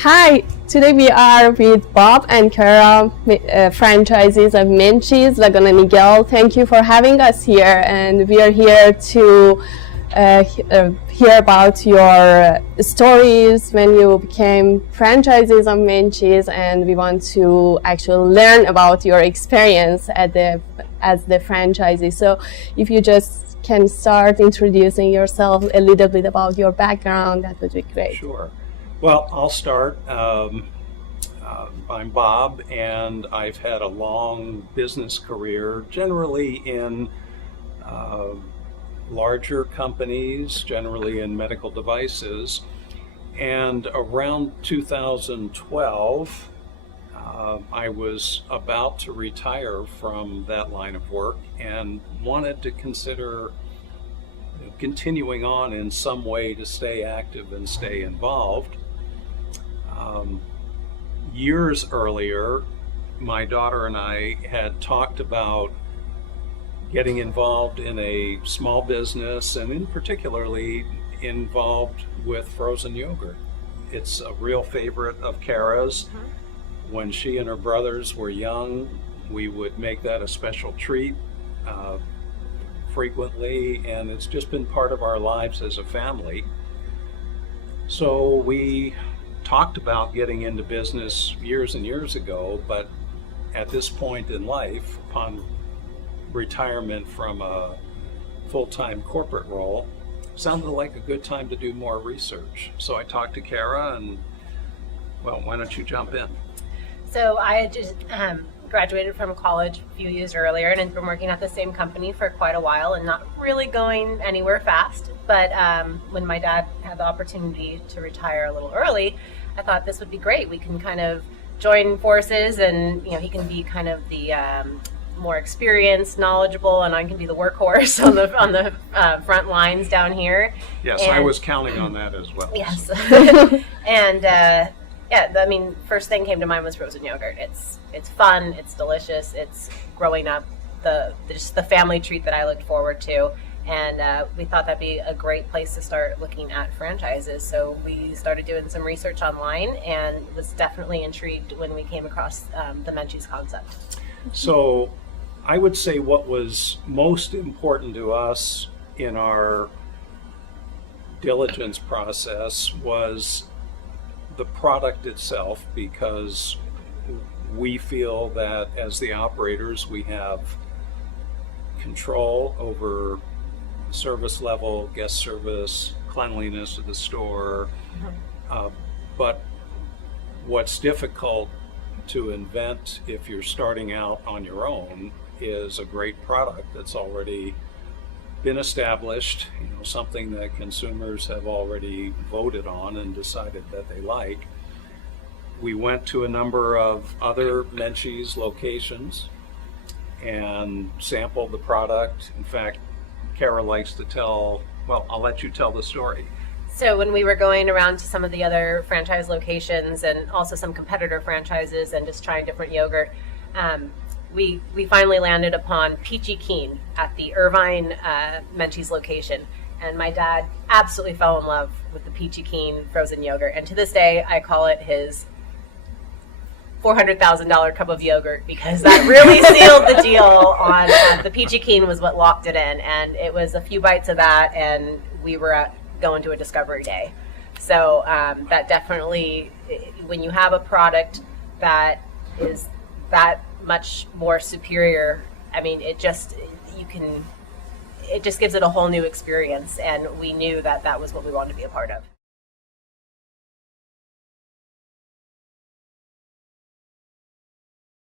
Hi, today we are with Bob and Kara, franchisees of Menchie's, Laguna Niguel. Thank you for having us here, and we are here to hear about your stories when you became franchisees of Menchie's, and we want to actually learn about your experience as the franchisee. So if you just can start introducing yourself a little bit about your background, that would be great. Sure. Well, I'll start. I'm Bob, and I've had a long business career, generally in larger companies, generally in medical devices. And around 2012, I was about to retire from that line of work and wanted to consider continuing on in some way to stay active and stay involved. Years earlier, my daughter and I had talked about getting involved in a small business, and in particularly involved with frozen yogurt. It's a real favorite of Kara's. When she and her brothers were young, we would make that a special treat frequently, and it's just been part of our lives as a family. So we talked about getting into business years and years ago, but at this point in life, upon retirement from a full-time corporate role, sounded like a good time to do more research. So I talked to Kara, and well, why don't you jump in? So I had just graduated from college a few years earlier and had been working at the same company for quite a while and not really going anywhere fast. But when my dad had the opportunity to retire a little early, I thought this would be great. We can kind of join forces, and he can be kind of the more experienced, knowledgeable, and I can be the workhorse on the front lines down here. Yes, and I was counting on that as well. Yes, and yeah, I mean, first thing came to mind was frozen yogurt. It's fun, it's delicious, it's growing up just the family treat that I looked forward to, and we thought that'd be a great place to start looking at franchises. So we started doing some research online, and was definitely intrigued when we came across the Menchie's concept. So I would say what was most important to us in our diligence process was the product itself, because we feel that as the operators we have control over service level, guest service, cleanliness of the store. But what's difficult to invent if you're starting out on your own is a great product that's already been established, something that consumers have already voted on and decided that they like. We went to a number of other Menchie's locations and sampled the product. In fact, Kara likes to tell, well, I'll let you tell the story. So when we were going around to some of the other franchise locations and also some competitor franchises and just trying different yogurt, we finally landed upon Peachy Keen at the Irvine Menchie's location. And my dad absolutely fell in love with the Peachy Keen frozen yogurt. And to this day, I call it his $400,000 cup of yogurt, because that really sealed the deal on the Peachy Keen was what locked it in. And it was a few bites of that, and we were going to a discovery day. So that definitely, when you have a product that is that much more superior, I mean, it just gives it a whole new experience, and we knew that that was what we wanted to be a part of.